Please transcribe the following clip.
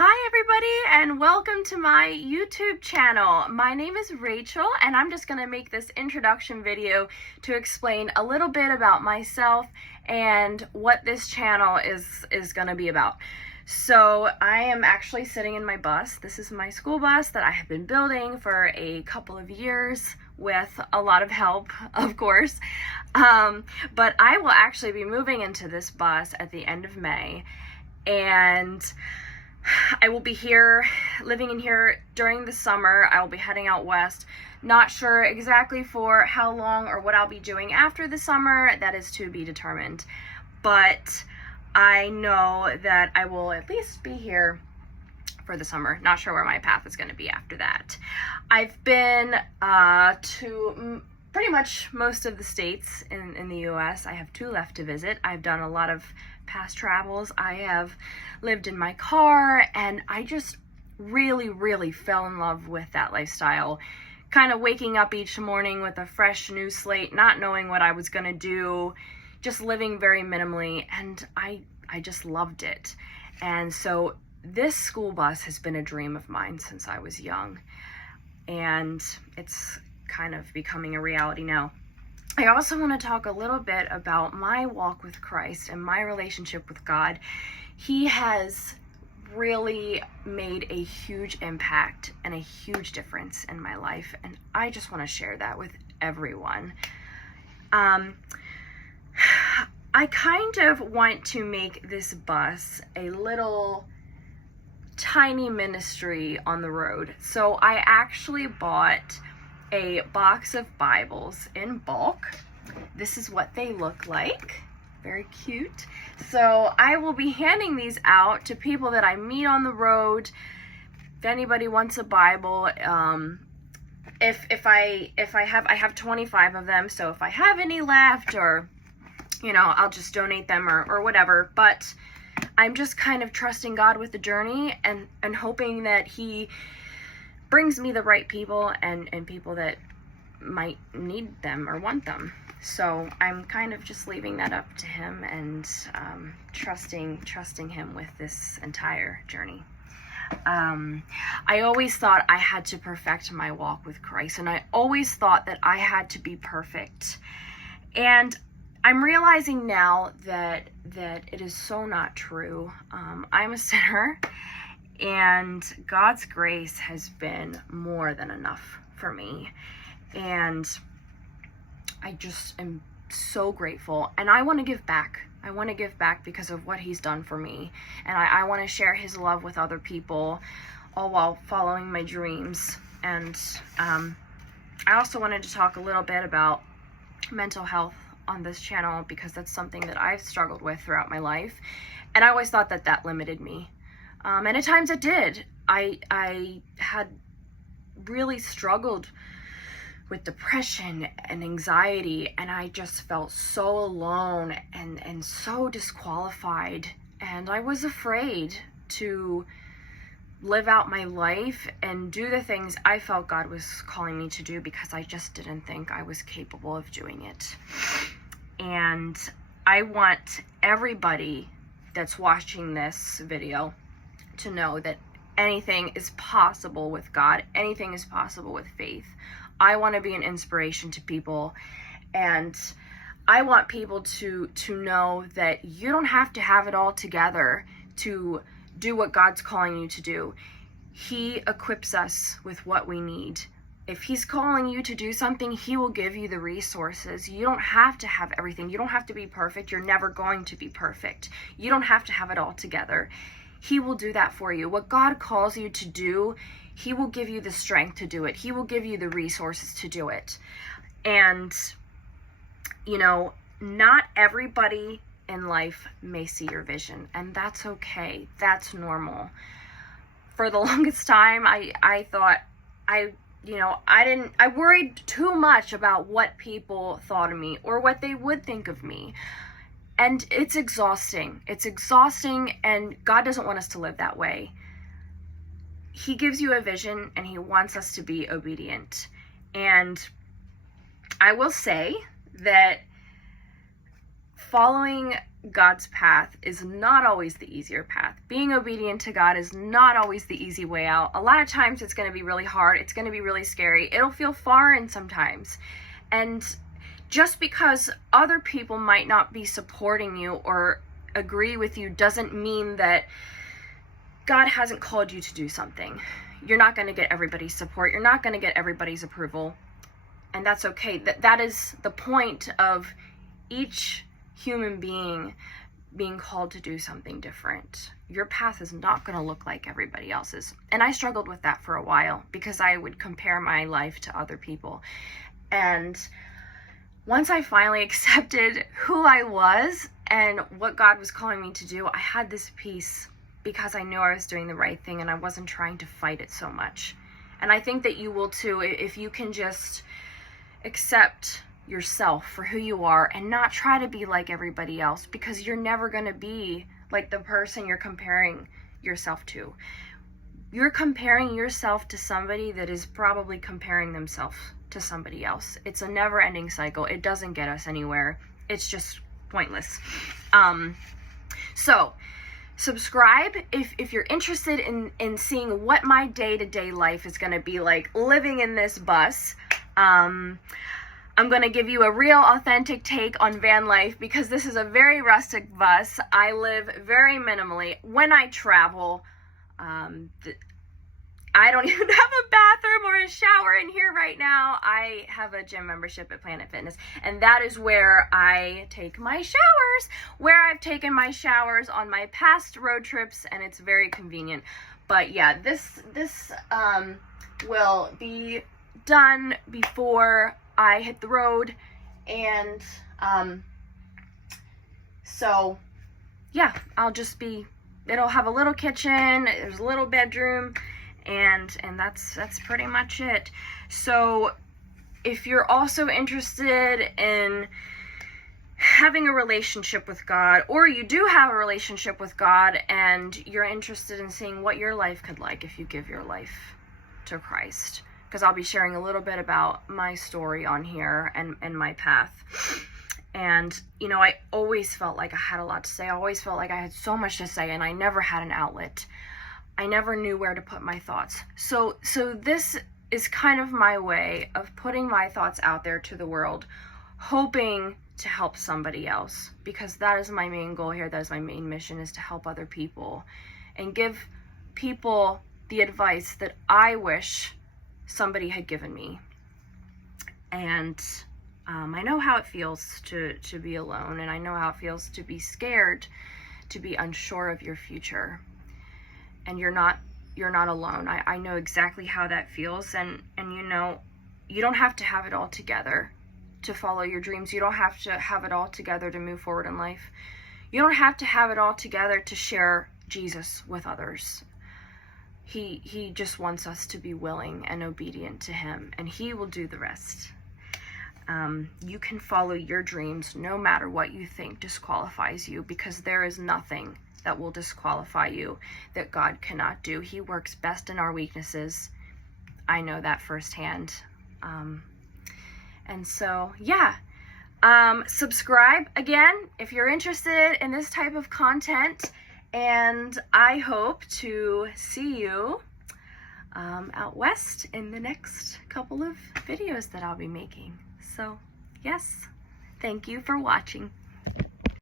Hi everybody and welcome to my YouTube channel. My name is Rachel and I'm just going to make this introduction video to explain a little bit about myself and what this channel is going to be about. So I am actually sitting in my bus. This is my school bus that I have been building for a couple of years with a lot of help, of course. But I will actually be moving into this bus at the end of May, and I will be here, living in here during the summer. I will be heading out west. Not sure exactly for how long or what I'll be doing after the summer. That is to be determined. But I know that I will at least be here for the summer. Not sure where my path is going to be after that. I've been to pretty much most of the states in the U.S. I have 2 left to visit. I've done a lot of past travels. I have lived in my car, and I just really fell in love with that lifestyle. Kind of waking up each morning with a fresh new slate, not knowing what I was going to do, just living very minimally, and I just loved it. And so this school bus has been a dream of mine since I was young, and it's kind of becoming a reality now. I also want to talk a little bit about my walk with Christ and my relationship with God. He has really made a huge impact and a huge difference in my life, and I just want to share that with everyone. I kind of want to make this bus a little tiny ministry on the road. So I actually bought a box of Bibles in bulk. This is what they look like. Very cute. So I will be handing these out to people that I meet on the road. If anybody wants a Bible, I have 25 of them, so if I have any left, or I'll just donate them or whatever. But I'm just kind of trusting God with the journey and hoping that He brings me the right people and people that might need them or want them. So I'm kind of just leaving that up to Him and trusting Him with this entire journey. I always thought I had to perfect my walk with Christ, and I always thought that I had to be perfect. And I'm realizing now that it is so not true. I'm a sinner, and God's grace has been more than enough for me. And I just am so grateful. And I want to give back. I want to give back because of what He's done for me. And I want to share His love with other people, all while following my dreams. And I also wanted to talk a little bit about mental health on this channel, because that's something that I've struggled with throughout my life. And I always thought that limited me. And at times it did. I had really struggled with depression and anxiety, and I just felt so alone and so disqualified. And I was afraid to live out my life and do the things I felt God was calling me to do, because I just didn't think I was capable of doing it. And I want everybody that's watching this video to know that anything is possible with God. Anything is possible with faith. I want to be an inspiration to people, and I want people to know that you don't have to have it all together to do what God's calling you to do. He equips us with what we need. If He's calling you to do something, He will give you the resources. You don't have to have everything. You don't have to be perfect. You're never going to be perfect. You don't have to have it all together. He will do that for you. What God calls you to do, He will give you the strength to do it. He will give you the resources to do it. And, not everybody in life may see your vision, and that's okay. That's normal. For the longest time, I thought I worried too much about what people thought of me or what they would think of me. And it's exhausting. It's exhausting, and God doesn't want us to live that way. He gives you a vision, and He wants us to be obedient. And I will say that following God's path is not always the easier path. Being obedient to God is not always the easy way out. A lot of times it's going to be really hard. It's going to be really scary. It'll feel foreign sometimes. And just because other people might not be supporting you or agree with you doesn't mean that God hasn't called you to do something. You're not going to get everybody's support. You're not going to get everybody's approval. And that's okay. That is the point of each human being called to do something different. Your path is not going to look like everybody else's. And I struggled with that for a while because I would compare my life to other people. And once I finally accepted who I was and what God was calling me to do, I had this peace because I knew I was doing the right thing and I wasn't trying to fight it so much. And I think that you will too, if you can just accept yourself for who you are and not try to be like everybody else, because you're never going to be like the person you're comparing yourself to. You're comparing yourself to somebody that is probably comparing themselves to somebody else. It's a never-ending cycle. It doesn't get us anywhere. It's just pointless. So subscribe if you're interested in seeing what my day-to-day life is going to be like living in this bus. I'm going to give you a real authentic take on van life because this is a very rustic bus. I live very minimally. When I travel, I don't even have a bathroom or a shower in here right now. I have a gym membership at Planet Fitness, and that is where I take my showers, where I've taken my showers on my past road trips, and it's very convenient. But yeah, this will be done before I hit the road, and so yeah, it'll have a little kitchen, there's a little bedroom, and that's pretty much it. So if you're also interested in having a relationship with God, or you do have a relationship with God and you're interested in seeing what your life could like if you give your life to Christ, because I'll be sharing a little bit about my story on here and my path. And, you know, I always felt like I had a lot to say. I always felt like I had so much to say, and I never had an outlet. I never knew where to put my thoughts. So this is kind of my way of putting my thoughts out there to the world, hoping to help somebody else, because that is my main goal here. That is my main mission, is to help other people and give people the advice that I wish somebody had given me. And I know how it feels to be alone, and I know how it feels to be scared, to be unsure of your future. And you're not alone. I know exactly how that feels, and you know, you don't have to have it all together to follow your dreams. You don't have to have it all together to move forward in life. You don't have to have it all together to share Jesus with others. He just wants us to be willing and obedient to him, and he will do the rest. You can follow your dreams no matter what you think disqualifies you, because there is nothing that will disqualify you that God cannot do. He works best in our weaknesses. I know that firsthand. And so, yeah. Subscribe again if you're interested in this type of content. And I hope to see you out west in the next couple of videos that I'll be making. So, yes, thank you for watching.